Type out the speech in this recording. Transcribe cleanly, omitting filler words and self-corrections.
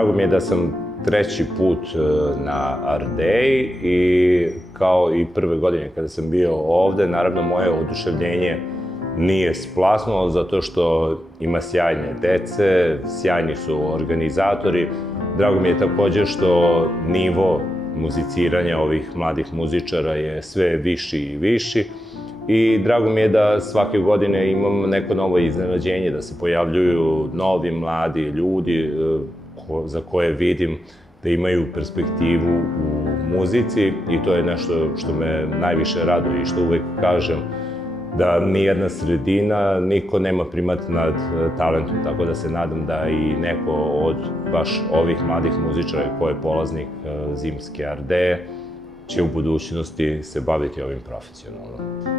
Drago mi je da sam treći put na Ardei i kao i prve godine kada sam bio ovde, naravno moje oduševljenje nije splasnulo zato što ima sjajne dece, sjajni su organizatori. Drago mi je takođe što nivo muziciranja ovih mladih muzičara je sve viši i viši. I drago mi je da svake godine imam neko novo iznenađenje, da se pojavljuju novi, mladi ljudi za koje vidim da imaju perspektivu u muzici i to je nešto što me najviše raduje i što uvek kažem da nijedna sredina, niko nema primat nad talentom, tako da se nadam da i neko od baš ovih mladih muzičara koji je polaznik Zimske Ardeje će u budućnosti se baviti ovim profesionalno.